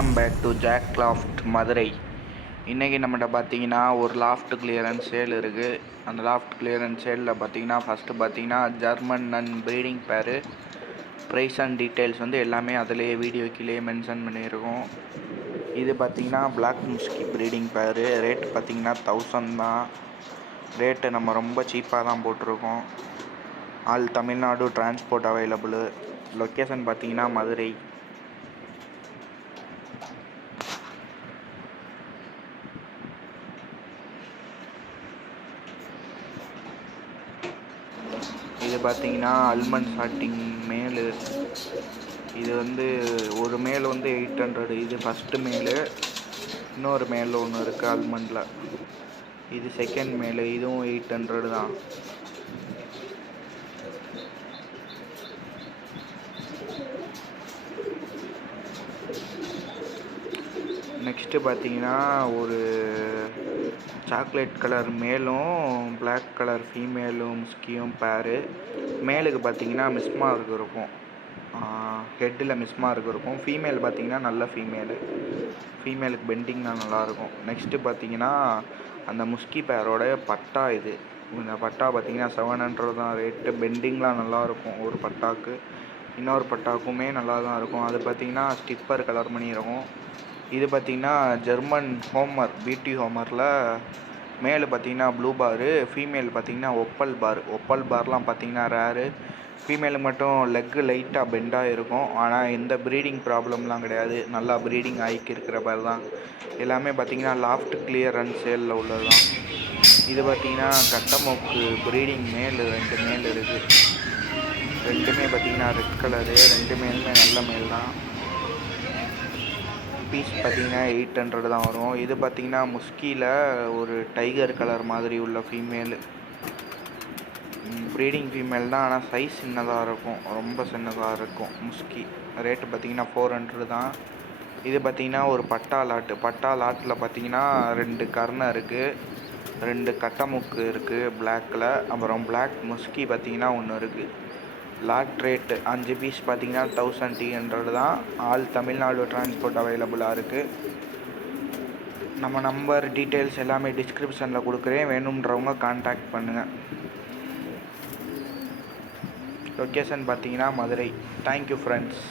Welcome back to jack loft Madurai இன்றைக்கி நம்மகிட்ட பார்த்தீங்கன்னா ஒரு லாஃப்ட் கிளியரன்ஸ் சேல் இருக்குது அந்த லாஃப்ட் கிளியரன்ஸ் சேலில் பார்த்தீங்கன்னா ஃபஸ்ட்டு பார்த்தீங்கன்னா German and breeding pair price and details வந்து எல்லாமே அதிலேயே வீடியோ கீழே மென்ஷன் பண்ணியிருக்கோம். இது பார்த்தீங்கன்னா பிளாக் முஸ்கி ப்ரீடிங் பேரு ரேட் பார்த்தீங்கன்னா தௌசண்ட் தான். ரேட்டு நம்ம ரொம்ப சீப்பாக தான் போட்டிருக்கோம். All Tamil Nadu transport available location பார்த்தீங்கன்னா மதுரை இது பார்த்தீங்கன்னா அல்மண்ட் ஷாட்டிங் மேலு இது. வந்து ஒரு மேல் வந்து எயிட் ஹண்ட்ரட் இது ஃபஸ்ட்டு மேல். இன்னொரு மேல் ஒன்று இருக்குது அல்மண்டில் இது செகண்ட் மேல். இதுவும் எயிட் ஹண்ட்ரடு தான். நெக்ஸ்ட்டு பார்த்தீங்கன்னா ஒரு சாக்லேட் கலர் மேலும் பிளாக் கலர் ஃபீமேலும் முஸ்கியும் பேரு மேலுக்கு பார்த்தீங்கன்னா மிஸ்மார்க் இருக்கும். ஹெட்டில் மிஸ்மார்க் இருக்கும். ஃபீமேல் பார்த்தீங்கன்னா நல்ல ஃபீமேலு ஃபீமேலுக்கு பெண்டிங்லாம் நல்லாயிருக்கும் நெக்ஸ்ட்டு பார்த்தீங்கன்னா அந்த முஸ்கி பேரோட பட்டா இது. இந்த பட்டா பார்த்தீங்கன்னா செவன் ஹண்ட்ரட் தான் ரேட்டு பெண்டிங்லாம் நல்லாயிருக்கும் ஒரு பட்டாக்கு. இன்னொரு பட்டாக்குமே நல்லா தான் இருக்கும். அது பார்த்தீங்கன்னா ஸ்டிப்பர் கலர் பண்ணியிருக்கும் இது பார்த்தீங்கன்னா ஜெர்மன் ஹோமர் பியூட்டி ஹோமரில். மேலு பார்த்திங்கன்னா ப்ளூ பாரு ஃபீமேல் பார்த்தீங்கன்னா ஒப்பல் பார். ஒப்பல் பார்லாம் பார்த்திங்கன்னா ரேரு. ஃபீமேலுக்கு மட்டும் லெக்கு லைட்டாக பெண்டாக இருக்கும். ஆனால் எந்த ப்ரீடிங் ப்ராப்ளம்லாம் கிடையாது. நல்லா ப்ரீடிங் ஆகிக்கு இருக்கிற பார் தான். எல்லாமே பார்த்திங்கன்னா லாஃப்ட் கிளியரன்ஸ் சேலில் உள்ளது தான் இது பார்த்திங்கன்னா கட்டமோக்கு ப்ரீடிங் மேல் ரெண்டு மேல் இருக்குது ரெண்டுமே பார்த்தீங்கன்னா ரெட் கலரு. ரெண்டு மேலுமே நல்ல மேல் தான். பீஸ் பார்த்தீங்கன்னா எயிட் ஹண்ட்ரட் தான் வரும். இது பார்த்தீங்கன்னா முஸ்கியில் ஒரு டைகர் கலர் மாதிரி உள்ள ஃபீமேலு ப்ரீடிங் ஃபீமேல் தான். ஆனால் சைஸ் சின்னதாக இருக்கும். ரொம்ப சின்னதாக இருக்கும் முஸ்கி. ரேட்டு பார்த்தீங்கன்னா ஃபோர் ஹண்ட்ரட் தான். இது பார்த்திங்கன்னா ஒரு பட்டா லாட்டு பட்டா லாட்டில் பார்த்தீங்கன்னா ரெண்டு கர்ணை இருக்குது ரெண்டு கட்டமுக்கு இருக்குது பிளாக்கில் அப்புறம் பிளாக் முஸ்கி பார்த்தீங்கன்னா ஒன்று இருக்குது லாட் ரேட்டு. அஞ்சு பீஸ் பார்த்தீங்கன்னா தௌசண்ட் டீ ஹண்ட்ரட் தான் ஆல் தமிழ்நாடு டிரான்ஸ்போர்ட் அவைலபிளாக இருக்குது நம்ம நம்பர் டீட்டெயில்ஸ் எல்லாமே டிஸ்கிரிப்ஷனில் கொடுக்குறேன். வேணுன்றவங்க காண்டாக்ட் பண்ணுங்கள் லொக்கேஷன் பார்த்தீங்கன்னா மதுரை. Thank you friends